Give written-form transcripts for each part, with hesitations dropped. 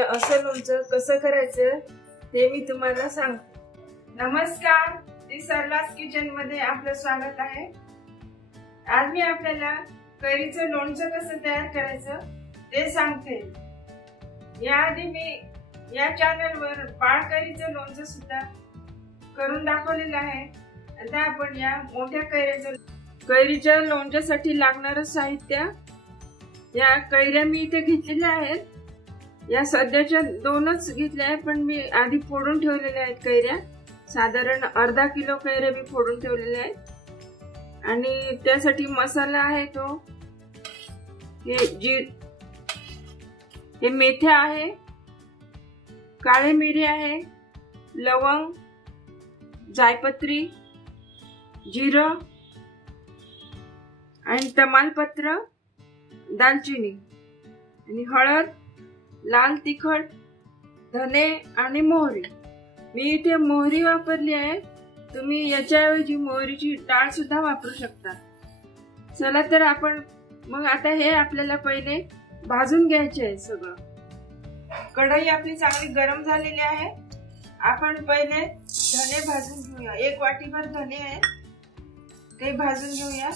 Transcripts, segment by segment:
असं लोणचं कसं करायचं ते मी तुम्हाला सांगते। नमस्कार, दी सरलास किचन मध्ये आपलं स्वागत आहे। आज मी आपल्याला कैरीचं लोणचं कसं तयार करायचं ते सांगते। याआधी मी या चॅनलवर बाळ कैरीचं लोणचं सुद्धा करून दाखवलेलं आहे। आता आपण या मोठ्या कैरीच्या लोणच्यासाठी लागणारं साहित्य, या कैऱ्या मी इथे घेतलेल्या आहेत। या सध्याच्या 2च घेतल्या आहेत, पण मी आधी फोडून ठेवलेल्या आहेत कैऱ्या। साधारण अर्धा किलो कैऱ्या मी फोडून ठेवलेल्या आहेत। आणि त्यासाठी मसाला आहे तो हे मेथ्या आहे, काळे मिरी आहे, लवंग, जायपत्री, जिरं आणि तमालपत्र, दालचिनी आणि हळद, लाल तिखट, धने आणि मोहरी। मी इथे मोहरी वापरली आहे, तुम्ही याच्याऐवजी मोहरीची डाळ सुद्धा वापरू शकता। चला तर आपण मग आता हे आपल्याला पहिले भाजून घ्यायचे आहे सगळं। कढई आपली चांगली गरम झालेली आहे। आपण पहिले धने भाजून घेऊया। 1 वाटीभर धने आहेत, ते भाजून घेऊया।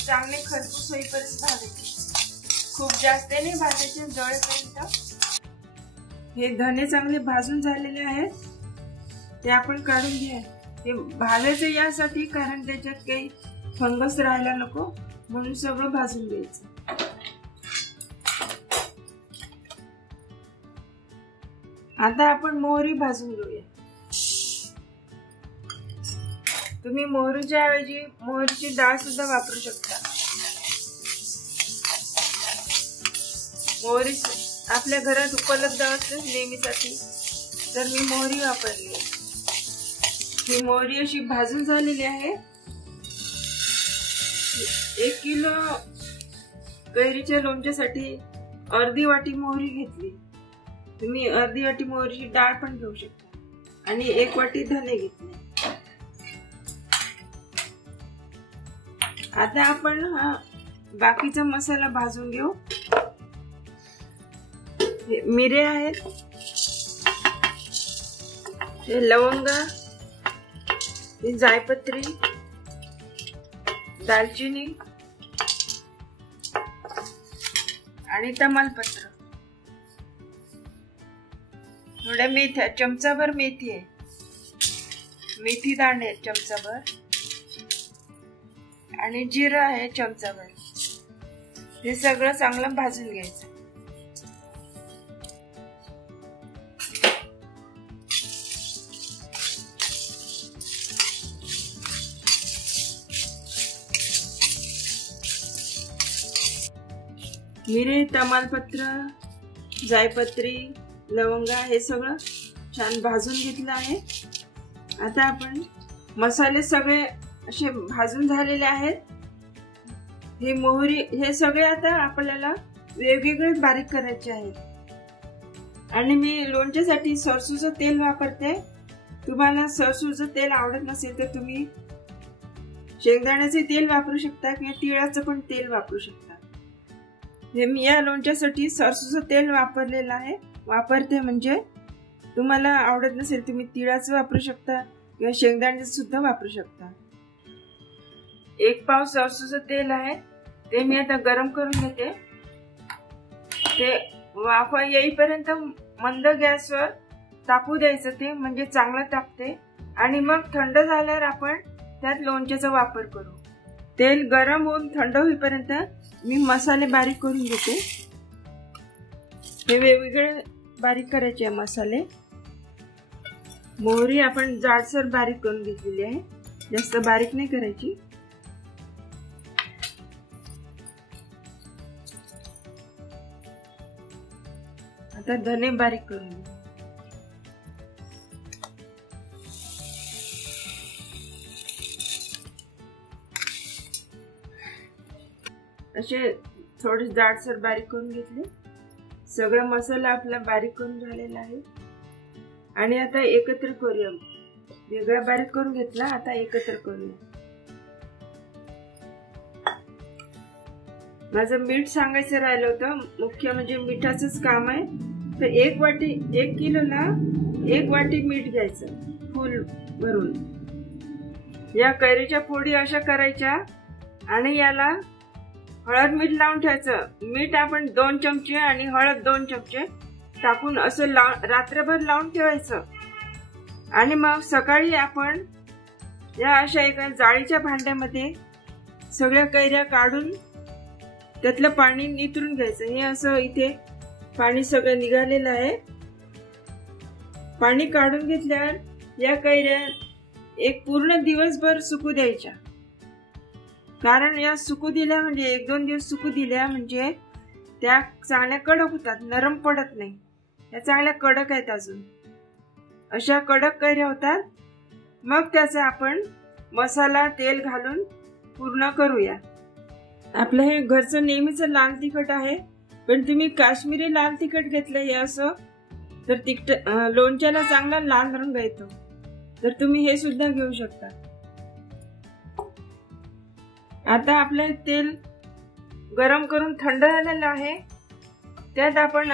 चांगले खरपूस होईपर्यंत भाजायचे, खूप जास्त नाही भाजायचे, जळेपर्यंत। हे धने चांगले भाजून झालेले आहेत, ते आपण काढून घ्या। हे भाजायचे यासाठी कारण त्याच्यात काही फंगस राहायला नको, म्हणून सगळं भाजून घ्यायचं। आता आपण मोहरी भाजून घेऊया। तुम्ही मोहरीच्या ऐवजी मोहरीची डाळ सुद्धा वापरू शकता। मोहरी आपल्या घरात उपलब्ध असते नेहमीसाठी, तर मी मोहरी वापरली। ही मोहरी अशी भाजून झालेली आहे। 1 किलो कैरीच्या लोणच्यासाठी अर्धी वाटी मोहरी घेतली। तुम्ही अर्धी वाटी मोहरीची डाळ पण घेऊ शकता। आणि 1 वाटी धने घेतले। आता आपण हा बाकीचा मसाला भाजून घेऊ। मिरे आहेत, हे लवंग, हे जायपत्री, दालचिनी आणि तमालपत्र, थोड्या मेथ्या, चमचाभर मेथी आहे, मेथी दाणे आहेत चमचाभर, आणि जिरं आहे चमचाभर। हे सगळं चांगलं भाजून घ्यायचं। मिरे, तमालपत्र, जायपत्री, लवंगा हे सगळं छान भाजून घेतलं आहे। आता आपण मसाले सगळे असे भाजून झालेले आहेत। हे मोहरी, हे सगळे आता आपल्याला वेगवेगळे बारीक करायचे आहेत। आणि मी लोणच्यासाठी सरसूचं तेल वापरते। तुम्हाला सरसूचं तेल आवडत नसेल तर तुम्ही शेंगदाण्याचे तेल वापरू शकता किंवा तिळाचं पण तेल वापरू शकता। हे मी या लोणच्यासाठी सरसूचं तेल वापरलेलं आहे, वापरते। म्हणजे तुम्हाला आवडत नसेल तुम्ही तिळाचं वापरू शकता किंवा शेंगदाण्याचं सुद्धा वापरू शकता। 1 पाव सरसूचं तेल आहे, ते मी आता गरम करून घेते। ते वाफा येईपर्यंत मंद गॅसवर तापू द्यायचं, ते म्हणजे चांगलं तापते। आणि मग थंड झाल्यावर आपण त्यात लोणच्याचा वापर करू। तेल गरम होऊन थंड होईपर्यंत मी मसाले बारीक करून घेते। हे वेगवेगळे बारीक करायचे आहे मसाले। मोहरी आपण जाडसर बारीक करून घेतलेली आहे, जास्त बारीक नाही करायची। आता धने बारीक करून घेऊ। असे थोडे जाडसर बारीक करून घेतले। सगळा मसाला आपला बारीक करून झालेला आहे। आणि आता एकत्र करूया। वेगळा बारीक करून घेतला, आता एकत्र करूया। माझं मीठ सांगायचं राहिलं होतं, मुख्य म्हणजे मिठाचंच काम आहे. तर 1 किलोला 1 वाटी मीठ घ्यायचं फुल भरून. या कैरीच्या फोडी अशा करायच्या आणि याला हळद मीठ लावून ठेवायचं. मीठ आपण 2 चमचे आणि हळद 2 चमचे टाकून असं रात्रभर लावून ठेवायचं. आणि मग सकाळी आपण या अशा एका जाळीच्या भांड्यामध्ये सगळ्या कैऱ्या काढून त्यातलं पाणी नितरून घ्यायचं. हे असं इथे पाणी सगळं निघालेलं आहे. पाणी काढून घेतल्यावर या कैऱ्या एक पूर्ण दिवसभर सुकू द्यायच्या. कारण या सुकू दिल्या म्हणजे 1-2 दिवस सुकू दिल्या म्हणजे त्या चांगल्या कडक होतात, नरम पडत नाही. या चांगल्या कडक आहेत अजून. अशा कडक कैऱ्या होतात. मग त्याचा आपण मसाला तेल घालून पूर्ण करूया. आपलं हे घरचं नेहमीचं लाल तिखट आहे, पण तुम्ही काश्मीरी लाल तिखट घेतलं हे असं तर लोणच्याला चांगला लाल रंग येतो. तर तुम्ही हे सुद्धा घेऊ शकता. आता आपलं तेल गरम करून थंड झालेलं आहे. त्यात आपण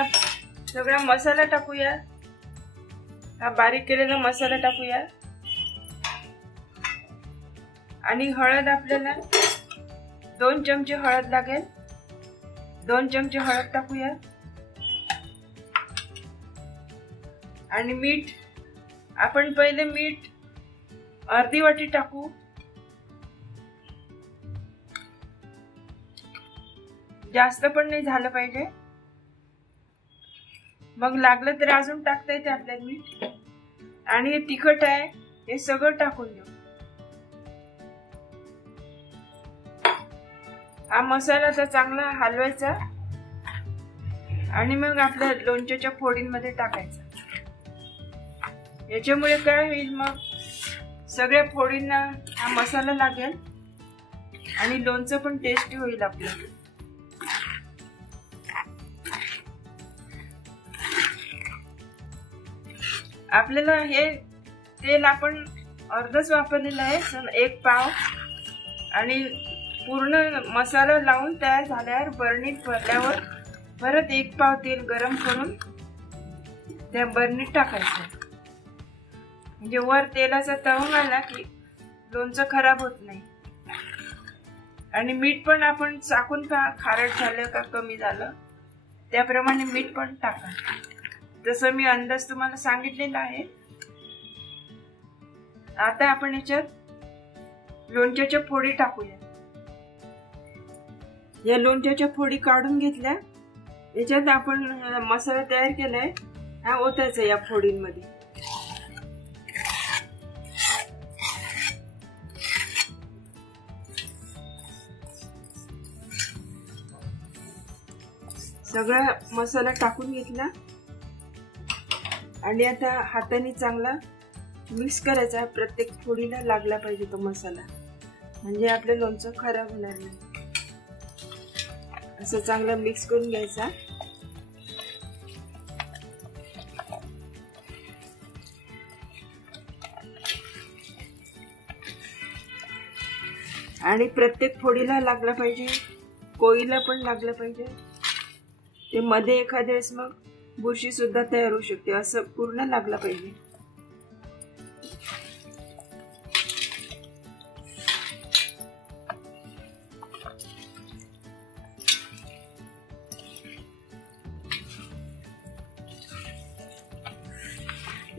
सगळा मसाला टाकूया. हा बारीक केलेला मसाला टाकूया. आणि हळद आपल्याला 2 चमचे हळद लागेल. 2 चमचे हळद टाकूया. आणि मीठ आपण पहिले मीठ अर्धी वाटी टाकू. जास्त पण नाही झालं पाहिजे. मग लागलं तर अजून टाकता येते आपल्याला मीठ. आणि हे तिखट आहे हे सगळं टाकून देऊ. हा मसाला तर चांगला हलवायचा आणि मग आपल्या लोणच्याच्या फोडींमध्ये टाकायचा. याच्यामुळे काय होईल, मग सगळ्या फोडींना हा मसाला लागेल आणि लोणचं पण टेस्टी होईल आपलं. आपल्याला हे तेल आपण अर्धच वापरलेलं आहे, 1 पाव. आणि पूर्ण मसाला लावून तयार झाल्यावर बरणीत भरल्यावर परत 1 पाव तेल गरम करून त्या बरणीत टाकायचं. म्हणजे वर तेलाचा तवंग आला की लोणचं खराब होत नाही. आणि मीठ पण आपण चाकून पहा, खारट झालं का कमी झालं त्याप्रमाणे मीठ पण टाका. जसं मी अंदाज तुम्हाला सांगितलेला आहे. आता आपण याच्यात लोणच्याच्या फोडी टाकूया. या लोणच्याच्या फोडी काढून घेतल्या. याच्यात आपण मसाला तयार केलाय हा ओतायचा या फोडींमध्ये. सगळा मसाला टाकून घेतला आणि आता हाताने चांगला मिक्स करायचा. प्रत्येक फोडीला लागला पाहिजे तो मसाला, म्हणजे आपलं लोणचं खराब होणार नाही. असं चांगलं मिक्स करून घ्यायचा. आणि प्रत्येक फोडीला लागला पाहिजे, कोळीला पण लागलं पाहिजे. ते मध्ये एखाद्या वेळेस मग बुरशी सुद्धा तयार होऊ शकते. असं पूर्ण लागलं पाहिजे.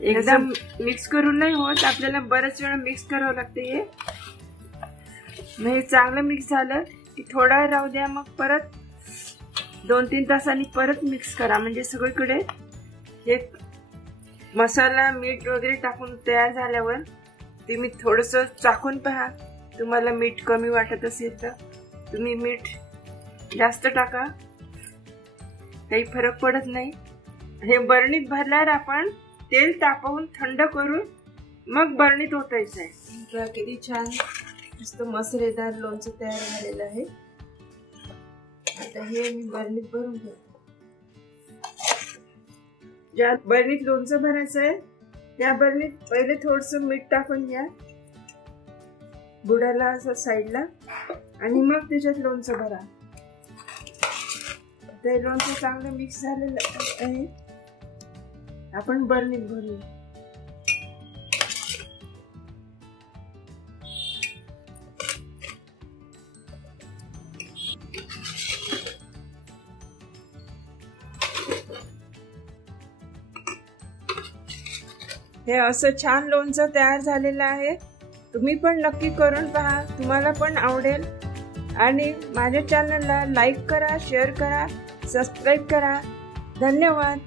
एकदम मिक्स करून नाही होत, आपल्याला बरेच वेळा मिक्स करावं लागते. हे चांगलं मिक्स झालं की थोडा राहू द्या. मग परत 2-3 तासांनी परत मिक्स करा. म्हणजे सगळीकडे हे मसाला मीठ वगैरे टाकून तयार झाल्यावर तुम्ही थोडंसं चाखून पहा. तुम्हाला मीठ कमी वाटत असेल तर तुम्ही मीठ जास्त टाका, काही फरक पडत नाही. हे बरणीत भरल्यावर आपण तेल तापवून थंड करून मग बरणीत ओतायचं आहे. किती छान मस्त मसालेदार लोणचं तयार झालेलं आहे. आता हे मी बरणीत भरून घेतो. ज्या बरणीत लोणचं भरायचं आहे त्या बरणीत पहिले थोडंसं मीठ टाकून घ्या बुडाला असं साईडला, आणि मग त्याच्यात लोणचं भरा. आता हे लोणचं चांगलं मिक्स झालेलं आहे. आपण बरणीत भरूया. हे असं छान लोणचं तयार झालेलं आहे. तुम्ही पण नक्की करून पहा, तुम्हाला पण आवडेल. आणि माझ्या चॅनलला लाईक करा, शेअर करा, सबस्क्राईब करा. धन्यवाद.